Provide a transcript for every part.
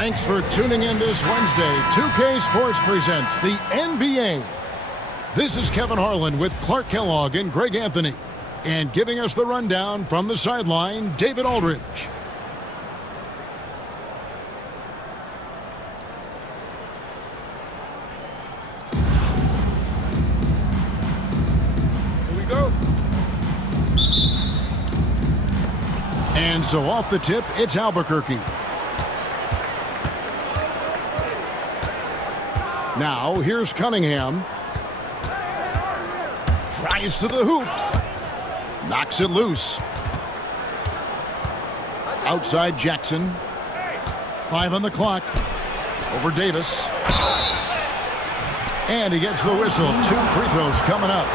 Thanks for tuning in this Wednesday. 2K Sports presents the NBA. This is Kevin Harlan with Clark Kellogg and Greg Anthony. And giving us the rundown from the sideline, David Aldridge. Here we go. And so off the tip, it's Albuquerque. Now, here's Cunningham. Drives to the hoop. Knocks it loose. Outside Jackson. 5 on the clock. Over Davis. And he gets the whistle. 2 free throws coming up.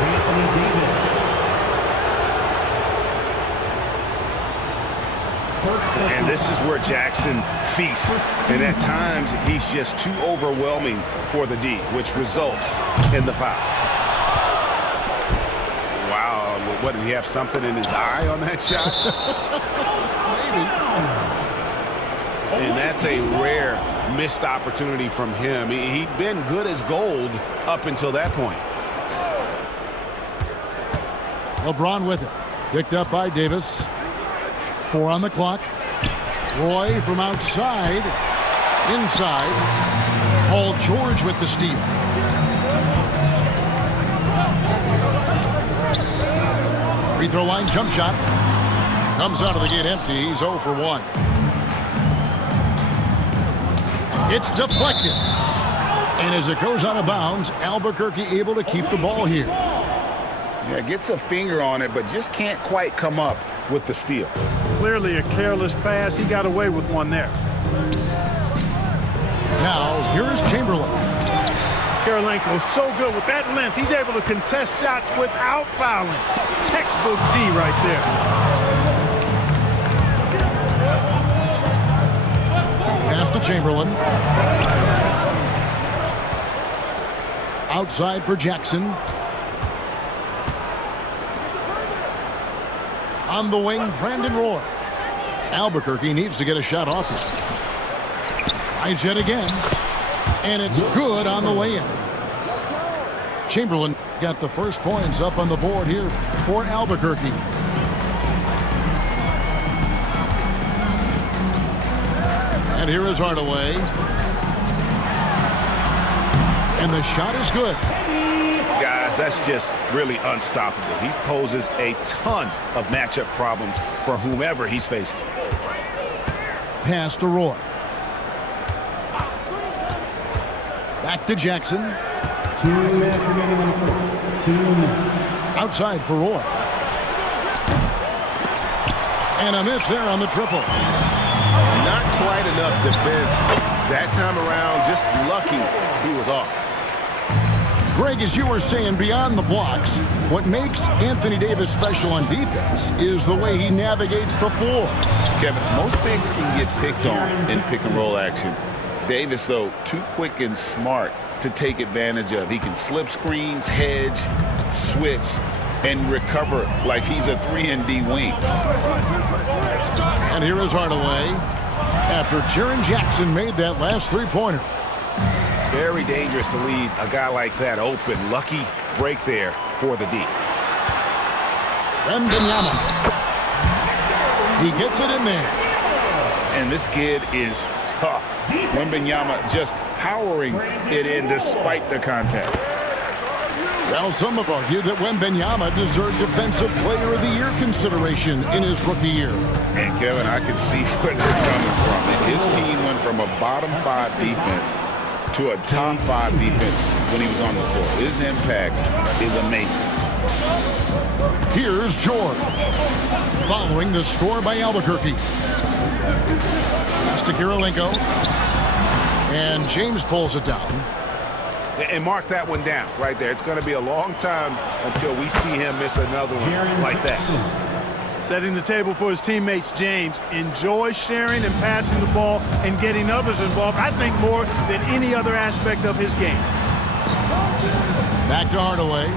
Anthony Davis. And this is where Jackson feasts. And at times, he's just too overwhelming for the D, which results in the foul. Wow, what, did he have something in his eye on that shot? Maybe. And that's a rare missed opportunity from him. He'd been good as gold up until that point. LeBron with it. Picked up by Davis. 4 on the clock. Roy from outside. Inside. Paul George with the steal. Free throw line jump shot. Comes out of the gate empty. He's 0 for 1. It's deflected. And as it goes out of bounds, Albuquerque able to keep the ball here. Yeah, gets a finger on it, but just can't quite come up with the steal. Clearly a careless pass. He got away with one there. Now, here's Chamberlain. Karolinko so good with that length. He's able to contest shots without fouling. Textbook D right there. Pass to Chamberlain. Outside for Jackson. On the wing, Brandon Roy. Albuquerque needs to get a shot off it. Tries yet again. And it's good on the way in. Chamberlain got the first points up on the board here for Albuquerque. And here is Hardaway. And the shot is good. Guys, that's just really unstoppable. He poses a ton of matchup problems for whomever he's facing. Pass to Roy. Back to Jackson. 2 minutes remaining in the first. 2 minutes. Outside for Roy. And a miss there on the triple. Not quite enough defense that time around. Just lucky he was off. Greg, as you were saying, beyond the blocks, what makes Anthony Davis special on defense is the way he navigates the floor. Kevin, most things can get picked on in pick-and-roll action. Davis, though, too quick and smart to take advantage of. He can slip screens, hedge, switch, and recover like he's a 3-and-D wing. And here is Hardaway after Jaren Jackson made that last three-pointer. Very dangerous to leave a guy like that open. Lucky break there for the D. Wembanyama. He gets it in there. And this kid is tough. Wembanyama just powering it in despite the contact. Well, some have argued that Wembanyama deserved Defensive Player of the Year consideration in his rookie year. And, Kevin, I can see where they're coming from. His team went from a bottom 5 defense to a top 5 defense when he was on the floor. His impact is amazing. Here's George. Following the score by Albuquerque. Pass to Karolinko. And James pulls it down. And mark that one down right there. It's going to be a long time until we see him miss another one like that. Setting the table for his teammates, James. Enjoy sharing and passing the ball and getting others involved, I think, more than any other aspect of his game. Back to Hardaway.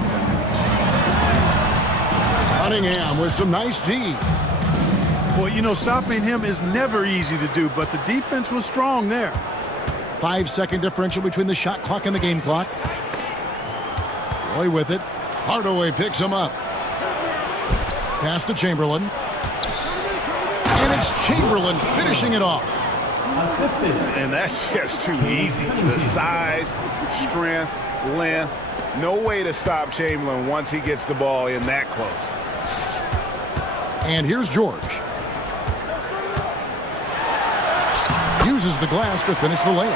Cunningham with some nice D. Well, you know, stopping him is never easy to do, but the defense was strong there. 5-second differential between the shot clock and the game clock. Roy with it. Hardaway picks him up. Pass to Chamberlain. And it's Chamberlain finishing it off. Assisted. And that's just too easy. The size, strength, length. No way to stop Chamberlain once he gets the ball in that close. And here's George. Uses the glass to finish the layup.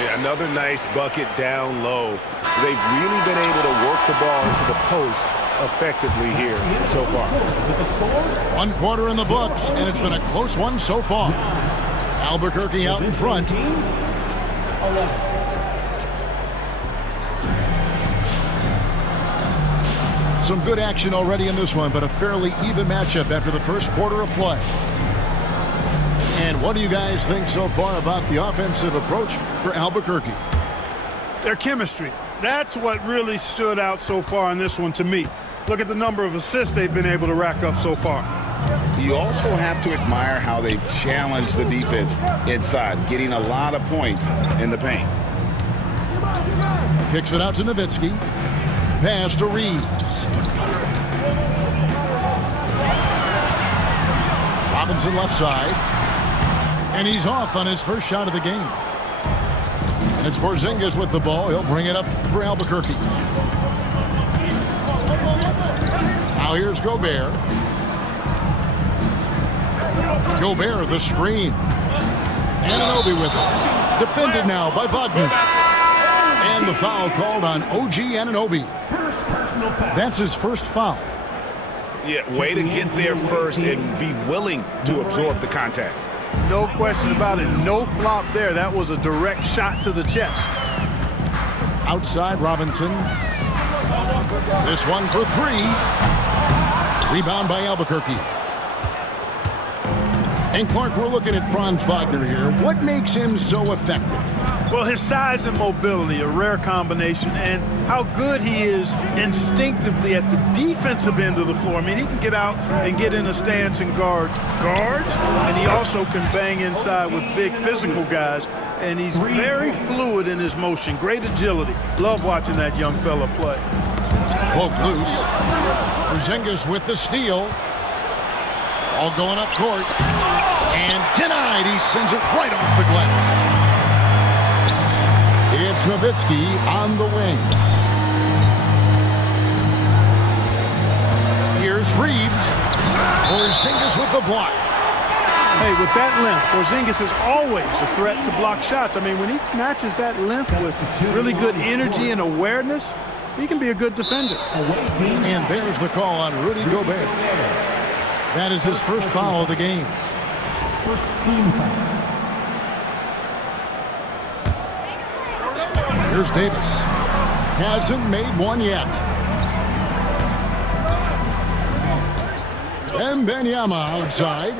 Yeah, another nice bucket down low. They've really been able to work the ball into the post effectively here so far. 1 quarter in the books, and it's been a close one so far. Albuquerque out in front. Some good action already in this one, but a fairly even matchup after the first quarter of play. And what do you guys think so far about the offensive approach for Albuquerque? Their chemistry. That's what really stood out so far in this one to me. Look at the number of assists they've been able to rack up so far. You also have to admire how they've challenged the defense inside, getting a lot of points in the paint. Kicks it out to Nowitzki. Pass to Reeves. Robinson left side. And he's off on his first shot of the game. And it's Porzingis with the ball. He'll bring it up for Albuquerque. Now here's Gobert. Gobert, the screen. Anunoby with it. Defended now by Wagner. And the foul called on OG Anunoby. That's his first foul. Yeah, way to get there first and be willing to absorb the contact. No question about it. No flop there. That was a direct shot to the chest. Outside Robinson. This one for three. Rebound by Albuquerque. And Clark, we're looking at Franz Wagner here. What makes him so effective? Well, his size and mobility, a rare combination, and how good he is instinctively at the defensive end of the floor. I mean, he can get out and get in a stance and guard guards, and he also can bang inside with big physical guys, and he's very fluid in his motion. Great agility. Love watching that young fella play. Poke loose. Porzingis with the steal. All going up court. And denied. He sends it right off the glass. It's Nowitzki on the wing. Here's Reeves. Porzingis with the block. Hey, with that length, Porzingis is always a threat to block shots. I mean, when he matches that length with really good energy and awareness, he can be a good defender. And there's the call on Rudy Gobert. That is his first foul of the game. First team foul. Here's Davis. Hasn't made one yet. And Benyama outside.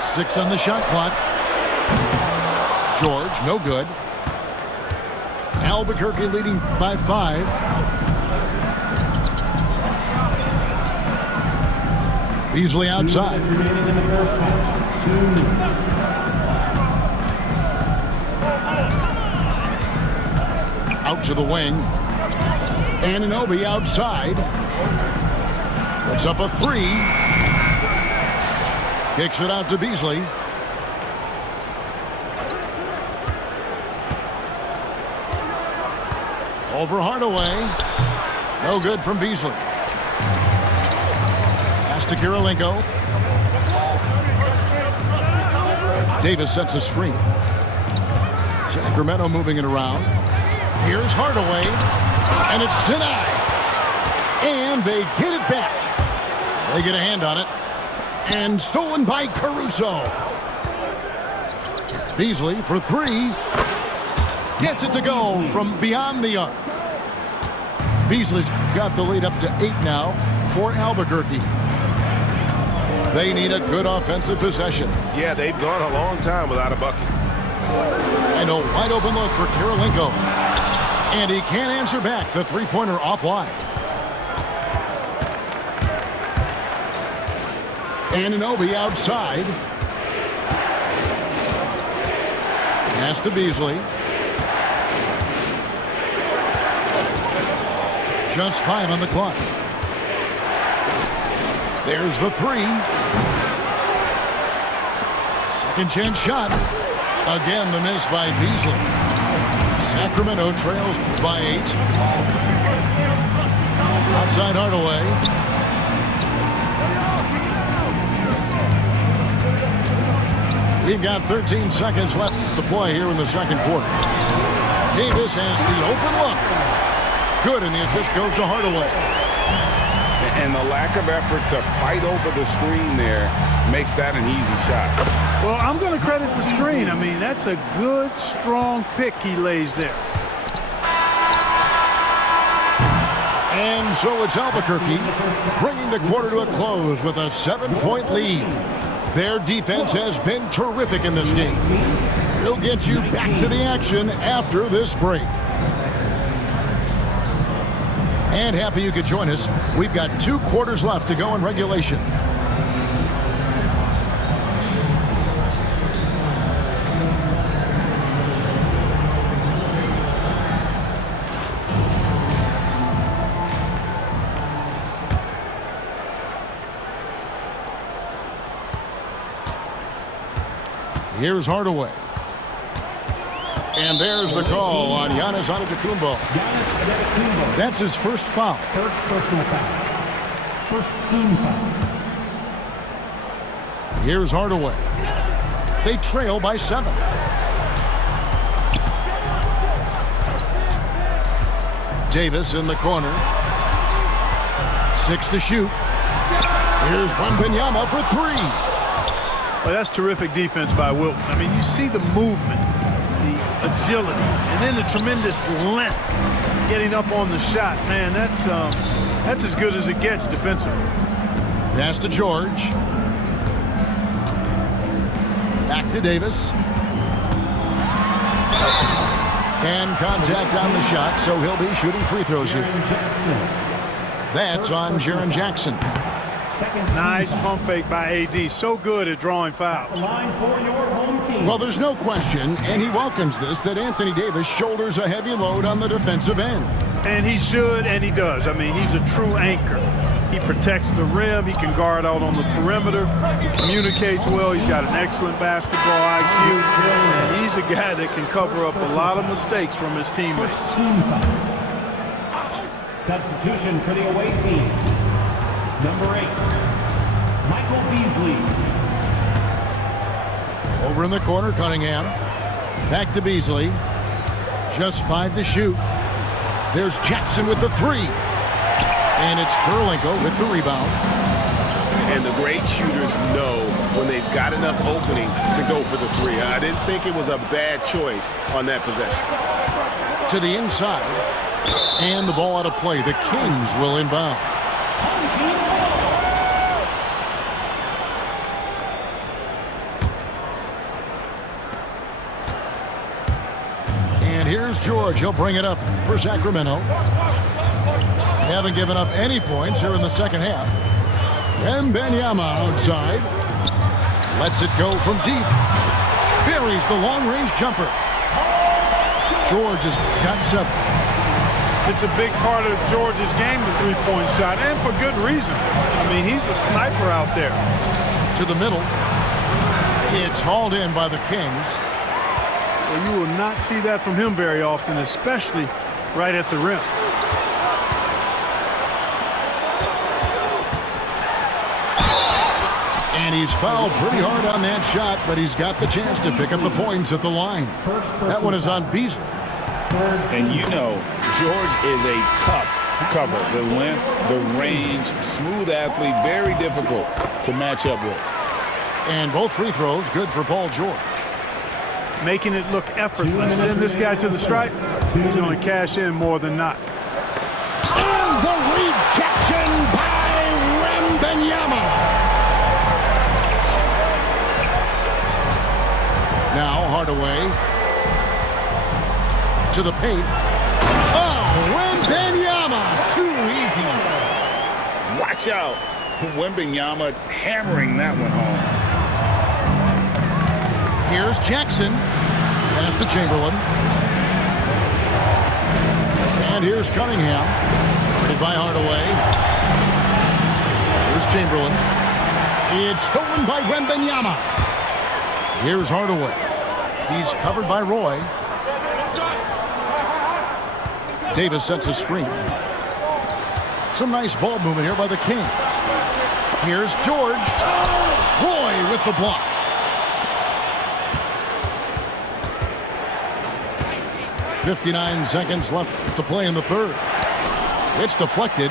6 on the shot clock. George, no good. Albuquerque leading by 5. Beasley outside. Out to the wing. Anunoby outside. Puts up a 3. Kicks it out to Beasley. Over Hardaway. No good from Beasley. Pass to Kirilenko. Davis sets a screen. Sacramento moving it around. Here's Hardaway. And it's denied. And they get it back. They get a hand on it. And stolen by Caruso. Beasley for 3. Gets it to go from beyond the arc. Beasley's got the lead up to 8 now for Albuquerque. They need a good offensive possession. Yeah, they've gone a long time without a bucket. And a wide open look for Kirilenko. And he can't answer back. The three-pointer offline. Anunoby outside. Pass to Beasley. Just 5 on the clock. There's the 3. Second chance shot. Again, the miss by Beasley. Sacramento trails by 8. Outside Hardaway. We've got 13 seconds left to play here in the second quarter. Davis has the open look. Good, and the assist goes to Hardaway. And the lack of effort to fight over the screen there makes that an easy shot. Well, I'm going to credit the screen. I mean, that's a good, strong pick he lays there. And so it's Albuquerque bringing the quarter to a close with a 7-point lead. Their defense has been terrific in this game. We'll get you back to the action after this break. And happy you could join us. We've got 2 quarters left to go in regulation. Here's Hardaway. And there's the call on Giannis Antetokounmpo. That's his first foul. First personal foul. First team foul. Here's Hardaway. They trail by 7. Davis in the corner. 6 to shoot. Here's Wembanyama for 3. Well, that's terrific defense by Wilton. I mean, you see the movement, the agility, and then the tremendous length getting up on the shot. Man, that's as good as it gets defensively. Pass to George. Back to Davis. And contact on the shot, so he'll be shooting free throws here. That's on Jaren Jackson. Nice pump fake by AD. So good at drawing fouls. Well, there's no question, and he welcomes this, that Anthony Davis shoulders a heavy load on the defensive end. And he should, and he does. I mean, he's a true anchor. He protects the rim. He can guard out on the perimeter. He communicates well. He's got an excellent basketball IQ. And he's a guy that can cover up a lot of mistakes from his teammates. Substitution for the away team. Number 8, Michael Beasley. Over in the corner, Cunningham. Back to Beasley. Just 5 to shoot. There's Jackson with the 3. And it's Kurylenko with the rebound. And the great shooters know when they've got enough opening to go for the 3. I didn't think it was a bad choice on that possession. To the inside. And the ball out of play. The Kings will inbound. And here's George. He'll bring it up for Sacramento. They haven't given up any points here in the second half. Wembanyama outside. Lets it go from deep. Buries the long-range jumper. George has got 7. It's a big part of George's game, the three-point shot, and for good reason. I mean, he's a sniper out there. To the middle. It's hauled in by the Kings. Well, you will not see that from him very often, especially right at the rim. And he's fouled pretty hard on that shot, but he's got the chance to pick up the points at the line. That one is on Beasley. And you know, George is a tough cover. The length, the range, smooth athlete, very difficult to match up with. And both free throws good for Paul George. Making it look effortless. Send this guy to the stripe. He's going to cash in more than not. And the rejection by Wembanyama. Now Hardaway to the paint. Oh, Wembanyama, too easy. Watch out. Wembanyama hammering that one home. Here's Jackson. Pass to Chamberlain. And here's Cunningham. Guarded by Hardaway. Here's Chamberlain. It's stolen by Wembanyama. Here's Hardaway. He's covered by Roy. Davis sets a screen. Some nice ball movement here by the Kings. Here's George. Roy with the block. .59 seconds left to play in the third. It's deflected.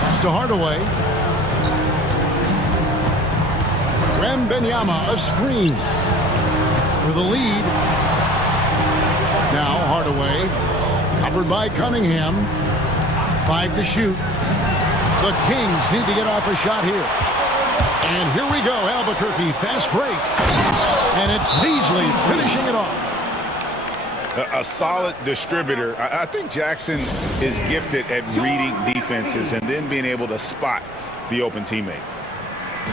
Pass to Hardaway. Wembanyama, a screen for the lead. Now Hardaway, covered by Cunningham. 5 to shoot. The Kings need to get off a shot here. And here we go, Albuquerque, fast break. And it's Beasley finishing it off. A solid distributor. I think Jackson is gifted at reading defenses and then being able to spot the open teammate.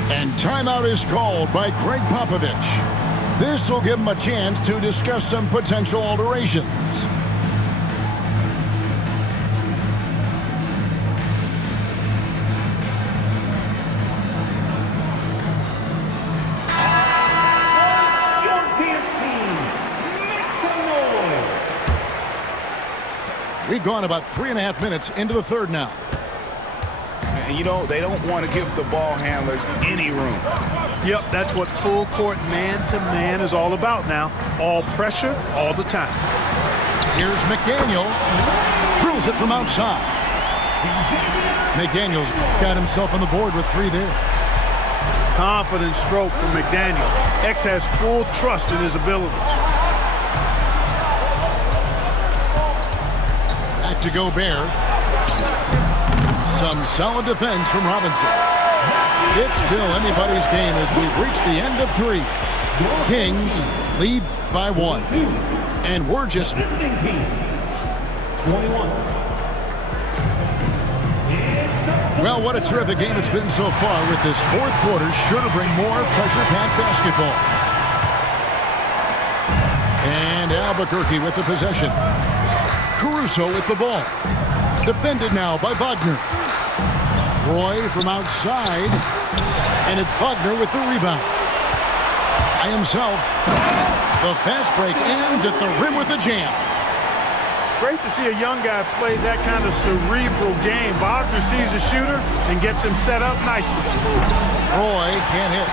And timeout is called by Craig Popovich. This will give him a chance to discuss some potential alterations. We've gone about 3.5 minutes into the third now. And you know, they don't want to give the ball handlers any room. Yep, that's what full court man-to-man is all about now. All pressure, all the time. Here's McDaniel. Drills it from outside. McDaniel's got himself on the board with 3 there. Confident stroke from McDaniel. X has full trust in his abilities. Back to Gobert. Some solid defense from Robinson. It's still anybody's game as we've reached the end of 3. Kings lead by 1. And we're just... 21. Well, what a terrific game it's been so far, with this fourth quarter sure to bring more pressure-packed basketball. And Albuquerque with the possession. Caruso with the ball. Defended now by Wagner. Roy from outside. And it's Wagner with the rebound. By himself. The fast break ends at the rim with a jam. Great to see a young guy play that kind of cerebral game. Wagner sees a shooter and gets him set up nicely. Roy can't hit.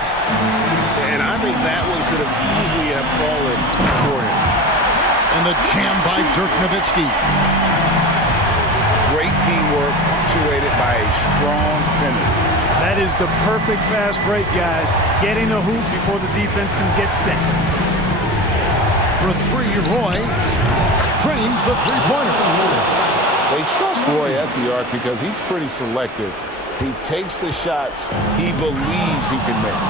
And I think that one could have easily have fallen for him. And the jam by Dirk Nowitzki. Great teamwork punctuated by a strong finish. That is the perfect fast break, guys. Getting a hoop before the defense can get set. For 3, Roy trains the three-pointer. They trust Roy at the arc because he's pretty selective. He takes the shots he believes he can make.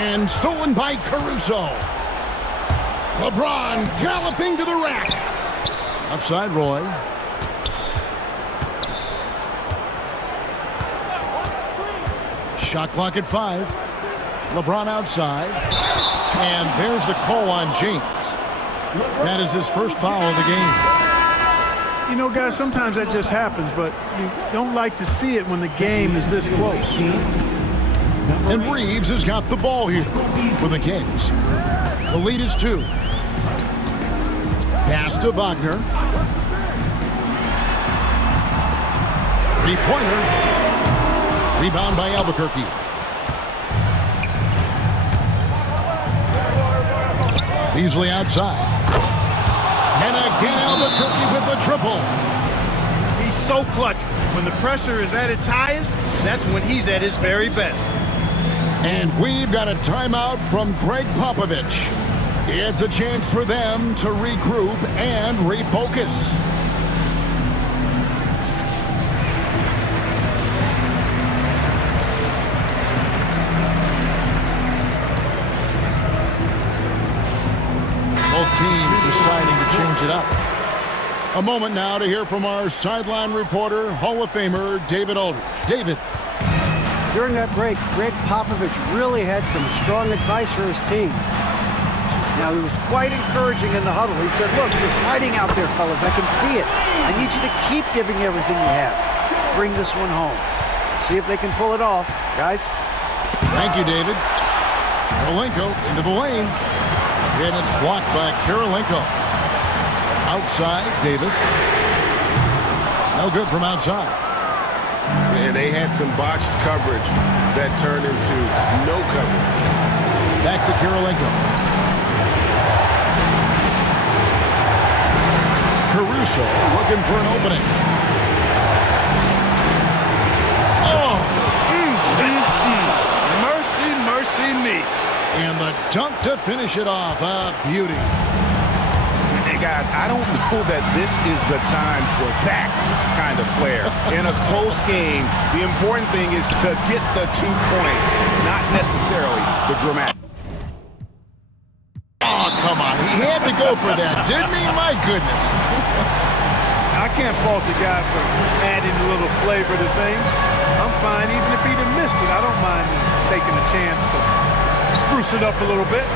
And stolen by Caruso. LeBron galloping to the rack. Outside Roy. Shot clock at 5. LeBron outside. And there's the call on James. That is his first foul of the game. You know, guys, sometimes that just happens, but you don't like to see it when the game is this close. And Reeves has got the ball here for the Kings. The lead is 2. Pass to Wagner. Three-pointer. Rebound by Albuquerque. Beasley outside. And again Albuquerque with the triple. He's so clutch. When the pressure is at its highest, that's when he's at his very best. And we've got a timeout from Craig Popovich. It's a chance for them to regroup and refocus. Both teams deciding to change it up. A moment now to hear from our sideline reporter, Hall of Famer David Aldridge. David. During that break, Greg Popovich really had some strong advice for his team. Now, he was quite encouraging in the huddle. He said, look, you're fighting out there, fellas. I can see it. I need you to keep giving everything you have. Bring this one home. See if they can pull it off, guys. Thank you, David. Karolinko into the lane. And it's blocked by Karolinko. Outside, Davis. No good from outside. And they had some botched coverage that turned into no coverage. Back to Karolinko. Caruso looking for an opening. Oh! Mercy, mercy me. And the dunk to finish it off. A beauty. Hey, guys, I don't know that this is the time for that kind of flair. In a close game, the important thing is to get the 2 points, not necessarily the dramatic. Oh, come on. He had to go for that, didn't he? My goodness. I can't fault the guy for adding a little flavor to things. I'm fine. Even if he'd have missed it, I don't mind taking a chance to spruce it up a little bit.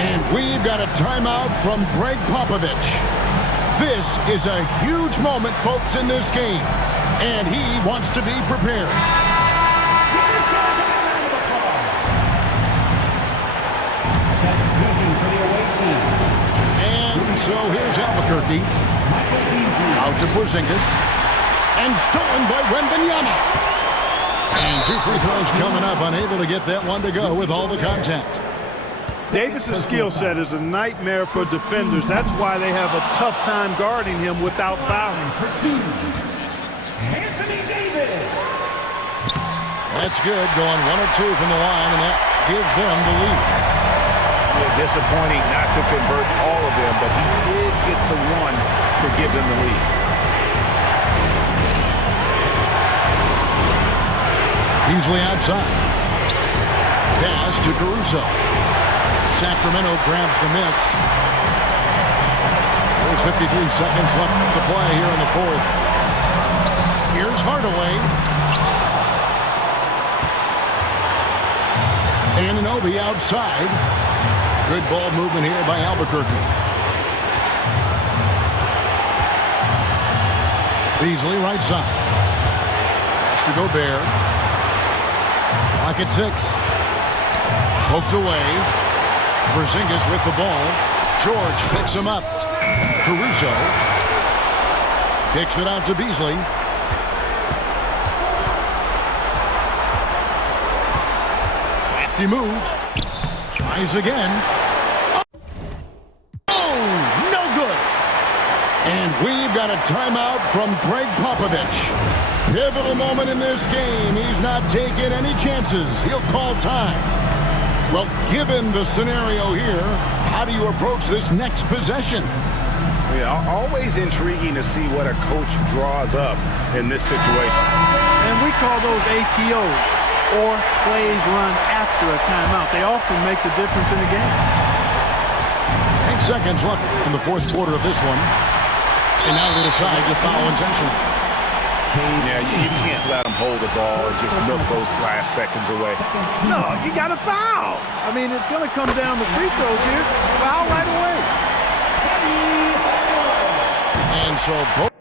And we've got a timeout from Greg Popovich. This is a huge moment, folks, in this game. And he wants to be prepared. Substitution for the away team. And so here's Albuquerque. Out to Porzingis. And stolen by Wembanyama. And 2 free throws coming up. Unable to get that one to go with all the contact. Davis's skill set is a nightmare for defenders. That's why they have a tough time guarding him without fouling. Anthony Davis. That's good. Going 1 or 2 from the line, and that gives them the lead. Yeah, disappointing not to convert all of them, but he did get the one to give them the lead. Beasley outside. Pass to Caruso. Sacramento grabs the miss. There's 53 seconds left to play here in the fourth. Here's Hardaway. Anunoby outside. Good ball movement here by Albuquerque. Beasley right side. Pass to Gobert. Clock at 6. Poked away. Porzingis with the ball. George picks him up. Caruso kicks it out to Beasley. Crafty move. Tries again. Oh, no good. And we've got a timeout from Greg Popovich. Pivotal moment in this game. He's not taking any chances. He'll call time. Well, given the scenario here, how do you approach this next possession? Yeah, always intriguing to see what a coach draws up in this situation. And we call those ATOs, or plays run after a timeout. They often make the difference in the game. 8 seconds left in the fourth quarter of this one. And now they decide to foul intentionally. Yeah, you can't let them hold the ball and just milk those last seconds away. No, you got to foul. I mean, it's going to come down to free throws here. Foul right away. And so both